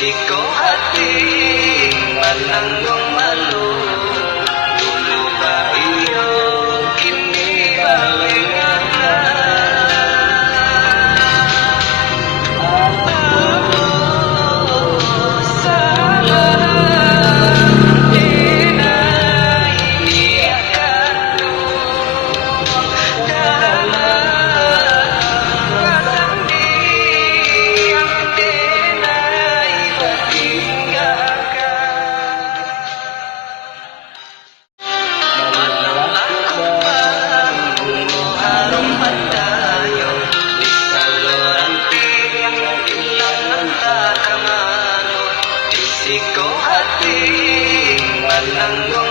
Siko hati menanggung malu. Dulu ka iyo kini balengana. Aku salah dina ini akanku dalam kasandi yang denai bertinggalkan. Malam aku menunggu harum pantayong di saluran tiang hilang entah kemana. Di siko hati menanggung